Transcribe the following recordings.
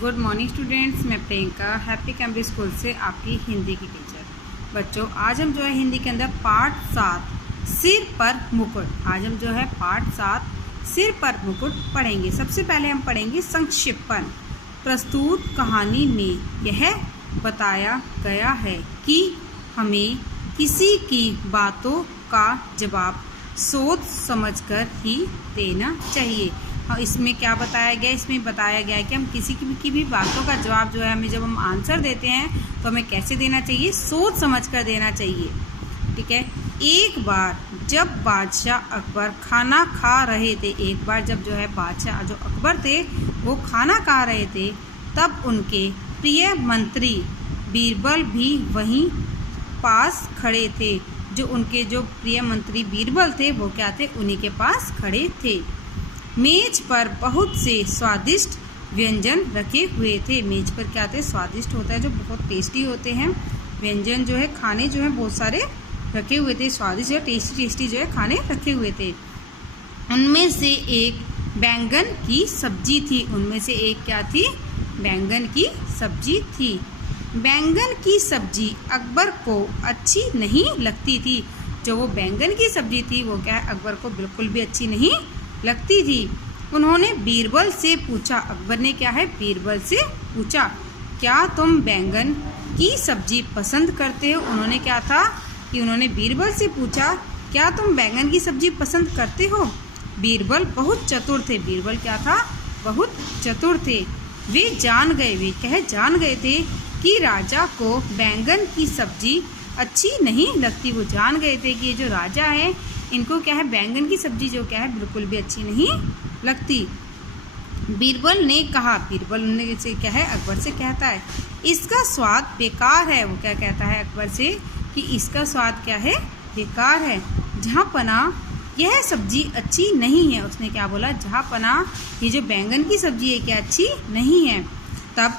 Good morning students, मैं Priyanka happy Cambridge school से आपकी हिंदी की टीचर। बच्चों, आज हम जो है हिंदी के अंदर पार्ट 7 सिर पर मुकुट, आज हम जो है पार्ट 7 सिर पर मुकुट पढ़ेंगे। सबसे पहले हम पढ़ेंगे संक्षिप्तन। प्रस्तुत कहानी में यह बताया गया है कि हमें किसी की बातों का जवाब सोच समझकर ही देना चाहिए। और इसमें क्या बताया गया? इसमें बताया गया है कि हम किसी की भी बातों का जवाब जो है हमें जब हम आंसर देते हैं तो हमें कैसे देना चाहिए? सोच समझकर देना चाहिए। ठीक है। एक बार जब बादशाह अकबर खाना खा रहे थे, एक बार जब जो है बादशाह जो अकबर थे वो खाना खा रहे थे, तब उनके प्रिय मंत्री बीरबल भी वहीं पास खड़े थे। जो उनके जो प्रिय मंत्री बीरबल थे वो क्या थे? उन्हीं के पास खड़े थे। मेज पर बहुत से स्वादिष्ट व्यंजन रखे हुए थे। मेज पर क्या थे? स्वादिष्ट होता है जो बहुत टेस्टी होते हैं। व्यंजन जो है, खाने जो है बहुत सारे रखे हुए थे, स्वादिष्ट या टेस्टी जो है खाने रखे हुए थे। उनमें से एक बैंगन की सब्जी थी। उनमें से एक क्या थी? बैंगन की सब्जी थी। बैंगन की सब्जी अकबर को अच्छी नहीं लगती थी। जो वो बैंगन की सब्जी थी वो क्या है? अकबर को बिल्कुल भी अच्छी नहीं लगती थी। उन्होंने बीरबल से पूछा, अकबर ने क्या है? बीरबल से पूछा, क्या तुम बैंगन की सब्जी पसंद करते हो? उन्होंने क्या था कि उन्होंने बीरबल से पूछा, क्या तुम बैंगन की सब्जी पसंद करते हो? बीरबल बहुत चतुर थे। बीरबल क्या था? बहुत चतुर थे। वे जान गए थे कि राजा को बैंगन की सब्जी अच्छी नहीं लगती। वो जान गए थे कि ये जो राजा है इनको क्या है? बैंगन की सब्जी जो क्या है बिल्कुल भी अच्छी नहीं लगती। बीरबल ने कहा, बीरबल ने से क्या है? अकबर से कहता है, इसका स्वाद बेकार है। वो क्या कहता है अकबर से कि इसका स्वाद क्या है? बेकार है। जहाँ पना यह सब्जी अच्छी नहीं है। उसने क्या बोला? जहाँ पना ये जो बैंगन की सब्जी है क्या अच्छी नहीं है। तब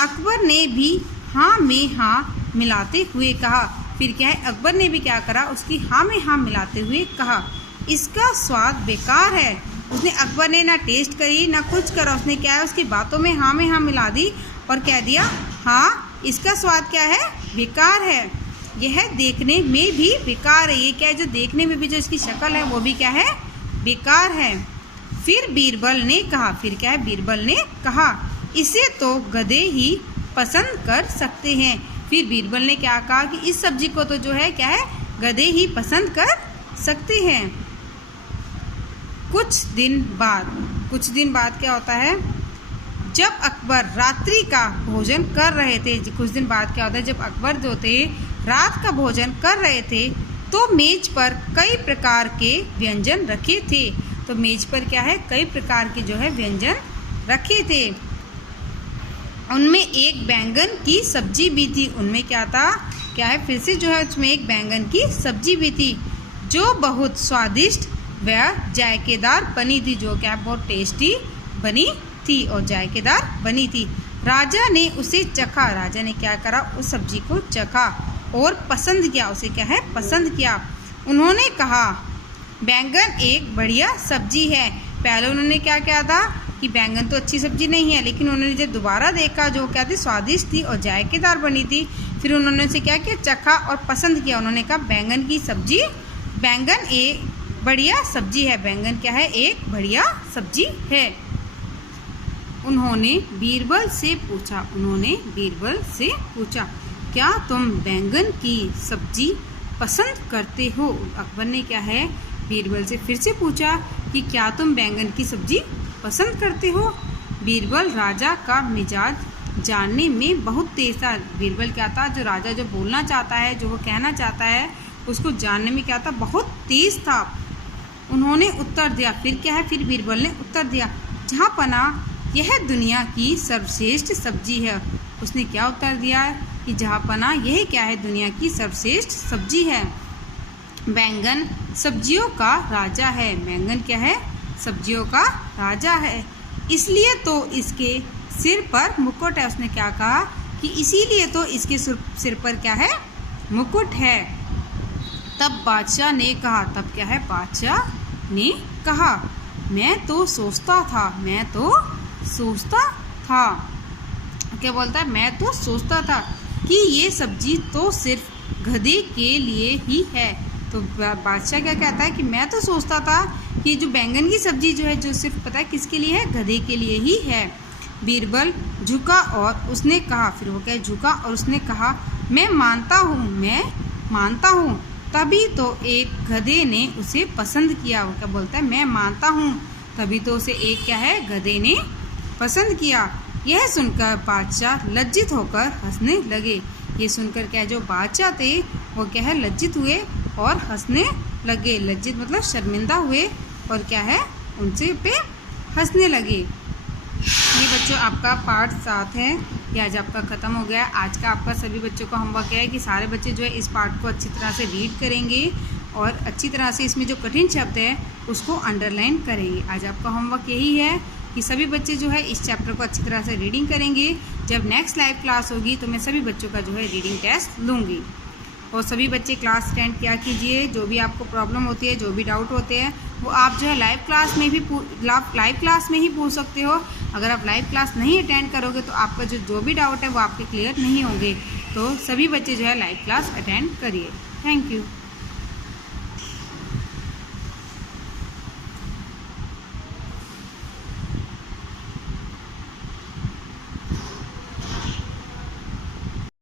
अकबर ने भी हाँ में हाँ मिलाते हुए कहा। फिर क्या है? अकबर ने भी क्या करा? उसकी हाँ में हाँ मिलाते हुए कहा, इसका स्वाद बेकार है। उसने अकबर ने ना टेस्ट करी ना कुछ करा, उसने क्या है? उसकी बातों में हाँ मिला दी और कह दिया, हाँ इसका स्वाद क्या है? बेकार है। यह देखने में भी बेकार है। ये क्या है? जो देखने में भी जो इसकी शक्ल है वो भी क्या है? बेकार है। फिर बीरबल ने कहा, फिर क्या है? बीरबल ने कहा, इसे तो गधे ही पसंद कर सकते हैं। फिर बीरबल ने क्या कहा कि इस सब्जी को तो जो है क्या है? गधे ही पसंद कर सकते हैं। कुछ दिन बाद क्या होता है? जब अकबर रात्रि का भोजन कर रहे थे, कुछ दिन बाद क्या होता है? जब अकबर जो थे रात का भोजन कर रहे थे तो मेज पर कई प्रकार के व्यंजन रखे थे। तो मेज पर क्या है? कई प्रकार के जो है व्यंजन रखे थे। उनमें एक बैंगन की सब्जी भी थी। उनमें क्या था? क्या है? फिर से जो है उसमें एक बैंगन की सब्जी भी थी जो बहुत स्वादिष्ट व जायकेदार बनी थी। जो क्या बहुत टेस्टी बनी थी और जायकेदार बनी थी। राजा ने उसे चखा। राजा ने क्या करा? उस सब्जी को चखा और पसंद किया। उसे क्या है? पसंद किया। उन्होंने कहा, बैंगन एक बढ़िया सब्जी है। पहले उन्होंने क्या किया था कि बैंगन तो अच्छी सब्जी नहीं है, लेकिन उन्होंने जब दोबारा देखा जो क्या थी? स्वादिष्ट थी और जायकेदार बनी थी। फिर उन्होंने उसे क्या किया? चखा और पसंद किया। उन्होंने कहा, बैंगन की सब्जी, बैंगन एक बढ़िया सब्जी है। बैंगन क्या है? एक बढ़िया सब्जी है। उन्होंने बीरबल से पूछा, क्या तुम बैंगन की सब्जी पसंद करते हो? अकबर ने क्या है? बीरबल से फिर से पूछा कि क्या तुम बैंगन की सब्जी पसंद करते हो? बीरबल राजा का मिजाज जानने में बहुत तेज था। बीरबल क्या था? जो राजा जो बोलना चाहता है, जो वो कहना चाहता है, उसको जानने में क्या था? बहुत तेज था। उन्होंने उत्तर दिया। फिर क्या है? फिर बीरबल ने उत्तर दिया, जहाँ पना यह दुनिया की सर्वश्रेष्ठ सब्जी है। उसने क्या उत्तर दिया कि जहाँ पना यह क्या है? दुनिया की सर्वश्रेष्ठ सब्जी है। बैंगन सब्जियों का राजा है। बैंगन क्या है? सब्जियों का राजा है। इसलिए तो इसके सिर पर मुकुट है। उसने क्या कहा कि इसीलिए तो इसके सिर पर क्या है? मुकुट है। तब बादशाह ने कहा, तब क्या है? बादशाह ने कहा, मैं तो सोचता था क्या बोलता है, मैं तो सोचता था कि ये सब्जी तो सिर्फ गधे के लिए ही है। तो बादशाह क्या कहता है कि मैं तो सोचता था कि जो बैंगन की सब्जी जो है, जो सिर्फ पता है किसके लिए है, गधे के लिए ही है। बीरबल झुका और उसने कहा, फिर वो क्या झुका और उसने कहा, मैं मानता हूँ। तभी तो एक गधे ने उसे पसंद किया। वो क्या बोलता है, मैं मानता हूँ, तभी तो उसे एक क्या है, गधे ने पसंद किया। यह सुनकर बादशाह लज्जित होकर हंसने लगे। ये सुनकर क्या, जो बादशाह थे वो क्या है, लज्जित हुए और हंसने लगे। लज्जित मतलब शर्मिंदा हुए और क्या है, उनसे पे हंसने लगे। ये बच्चों आपका पार्ट 7 है, ये आज आपका ख़त्म हो गया। आज का आपका सभी बच्चों का होमवर्क है कि सारे बच्चे जो है इस पार्ट को अच्छी तरह से रीड करेंगे और अच्छी तरह से इसमें जो कठिन शब्द है उसको अंडरलाइन करेंगे। आज आपका होमवर्क यही है कि सभी बच्चे जो है इस चैप्टर को अच्छी तरह से रीडिंग करेंगे। जब नेक्स्ट लाइव क्लास होगी तो मैं सभी बच्चों का जो है रीडिंग टेस्ट लूँगी। और सभी बच्चे क्लास अटेंड किया कीजिए। जो भी आपको प्रॉब्लम होती है, जो भी डाउट होते हैं, वो आप जो है लाइव क्लास में ही पूछ सकते हो। अगर आप लाइव क्लास नहीं अटेंड करोगे तो आपका जो भी डाउट है वो आपके क्लियर नहीं होंगे। तो सभी बच्चे जो है लाइव क्लास अटेंड करिए। Thank you.